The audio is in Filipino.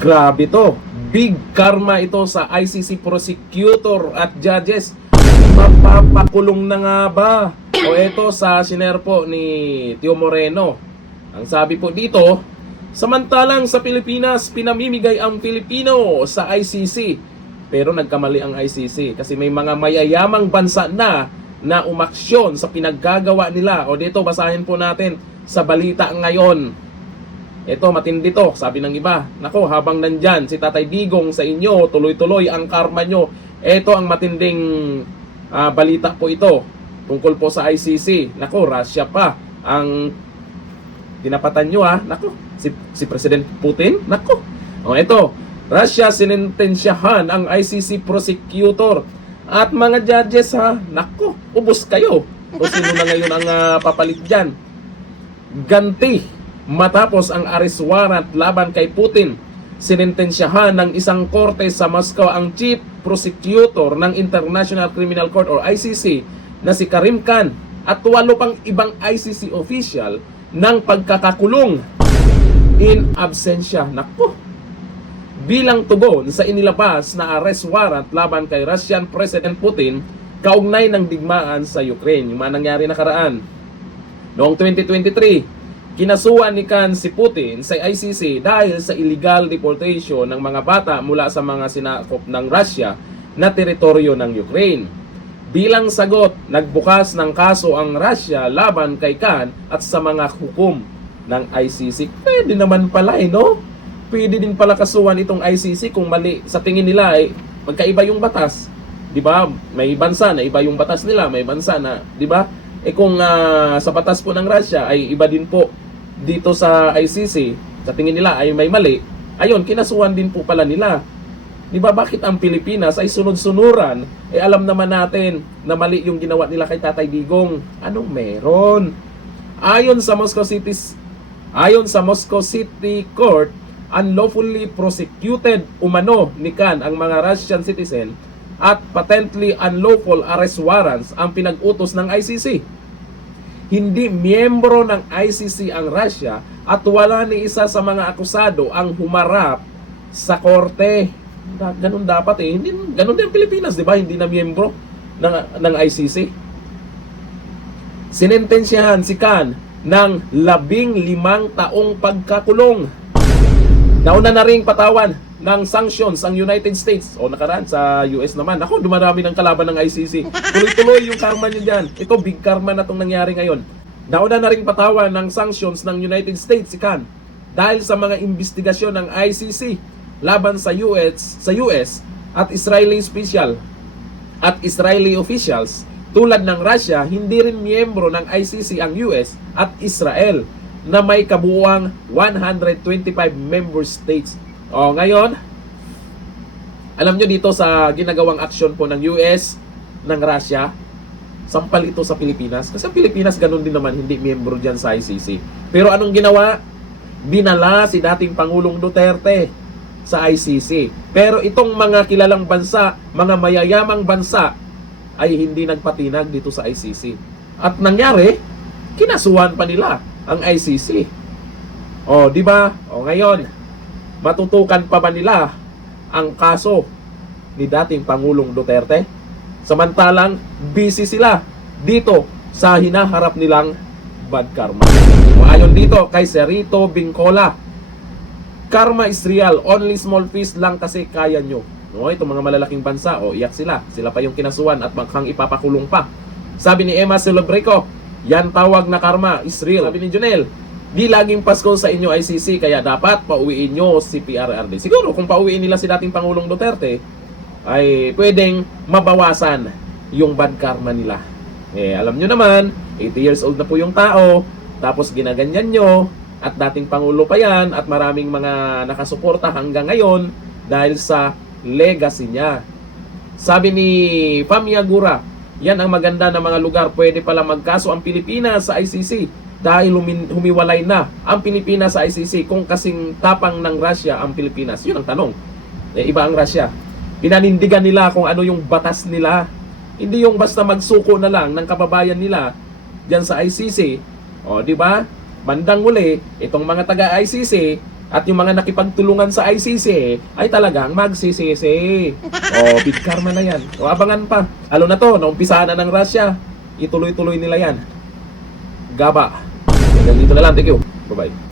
Grabe to. Big karma ito sa ICC prosecutor at judges. Mapapakulong na nga ba? O ito sa siner po ni Tio Moreno. Ang sabi po dito, samantalang sa Pilipinas, pinamimigay ang Pilipino sa ICC. Pero nagkamali ang ICC kasi may mga mayayamang bansa na umaksyon sa pinaggagawa nila. O dito, basahin po natin sa balita ngayon. Ito, matindi to, sabi ng iba. Nako, habang nandyan si Tatay Digong sa inyo, tuloy-tuloy ang karma nyo. Ito ang matinding balita po ito tungkol po sa ICC. Nako, Russia pa ang tinapatan nyo ha. Nako, si President Putin. Nako, o ito, Russia sinintensyahan ang ICC prosecutor at mga judges ha. Nako, ubos kayo. O sino na ngayon ang papalit dyan? Ganti. Matapos ang arrest warrant laban kay Putin, sinintensyahan ng isang korte sa Moscow ang chief prosecutor ng International Criminal Court or ICC na si Karim Khan at 8 pang ibang ICC official ng pagkakakulong in absentia. Nako! Bilang tugon sa inilabas na arrest warrant laban kay Russian President Putin kaugnay ng digmaan sa Ukraine, yung mga nangyari nakaraan. Noong 2023, kinasuhan ni Khan si Putin sa ICC dahil sa illegal deportation ng mga bata mula sa mga sinakop ng Russia na teritoryo ng Ukraine. Bilang sagot, nagbukas ng kaso ang Russia laban kay Khan at sa mga hukom ng ICC. Pwede naman pala no? Pwede din pala kasuhan itong ICC kung mali sa tingin nila ay magkaiba yung batas. 'Di ba? May bansa na iba yung batas nila, may bansa na, 'di ba? Kung sa batas po ng Russia ay iba din po dito sa ICC, sa tingin nila ay may mali, ayun, kinasuhan din po pala nila. Di ba bakit ang Pilipinas ay sunod-sunuran? Alam naman natin na mali yung ginawa nila kay Tatay Digong. Anong meron? Ayon sa Moscow City Court, unlawfully prosecuted umano ni Khan ang mga Russian citizen at patently unlawful arrest warrants ang pinag-utos ng ICC. Hindi miyembro ng ICC ang Russia at wala ni isa sa mga akusado ang humarap sa korte. Ganun dapat Hindi, ganun din ang Pilipinas, di ba? Hindi na miyembro ng ICC. Sinentensyahan si Khan ng 15 taong pagkakulong. Nauna na ring patawan ng sanctions ang United States. O nakaraan sa US naman. Ako, dumarami ng kalaban ng ICC. Tuloy-tuloy yung karma nyo dyan. Ito, big karma na itong nangyari ngayon. Nauna na ring patawan ng sanctions ng United States si Khan dahil sa mga investigasyon ng ICC laban sa US at Israeli officials. Tulad ng Russia, hindi rin miyembro ng ICC ang US at Israel na may kabuuang 125 member states. O ngayon, alam nyo dito sa ginagawang aksyon po ng US, ng Russia, sampal ito sa Pilipinas. Kasi ang Pilipinas ganun din naman, hindi miyembro dyan sa ICC. Pero anong ginawa? Binala si dating Pangulong Duterte sa ICC. Pero itong mga kilalang bansa, mga mayayamang bansa, ay hindi nagpatinag dito sa ICC. At nangyari, kinasuhan pa nila ang ICC. O, di ba? O ngayon, matutukan pa ba nila ang kaso ni dating Pangulong Duterte? Samantalang busy sila dito sa hinaharap nilang bad karma. O ayon dito kay Serito Bincola, karma is real, only small fees lang kasi kaya nyo. O, itong mga malalaking bansa, o iyak sila. Sila pa yung kinasuhan at maghang ipapakulong pa. Sabi ni Emma Celebreco, yan tawag na karma is real. Sabi ni Jonel, di laging Pasko sa inyo ICC, kaya dapat pauwiin nyo si PRRD. Siguro kung pauwiin nila si dating Pangulong Duterte, ay pwedeng mabawasan yung bad karma nila. Alam nyo naman, 80 years old na po yung tao, tapos ginaganyan nyo, at dating Pangulo pa yan, at maraming mga nakasuporta hanggang ngayon dahil sa legacy niya. Sabi ni Famia Gura, yan ang maganda na mga lugar, pwede pala magkaso ang Pilipinas sa ICC dahil humiwalay na ang Pilipinas sa ICC kung kasing tapang ng Russia ang Pilipinas. Yun ang tanong. Iba ang Russia. Pinanindigan nila kung ano yung batas nila. Hindi yung basta magsuko na lang ng kababayan nila diyan sa ICC. O, di ba? Bandang uli, itong mga taga-ICC, At yung mga nakipagtulungan sa ICC ay talagang magsisisi. Big karma na yan. Abangan pa. Lalo na to, naumpisahan na ng Russia. Ituloy-tuloy nila yan. Gaba. Hanggang dito na lang. Thank you. Bye-bye.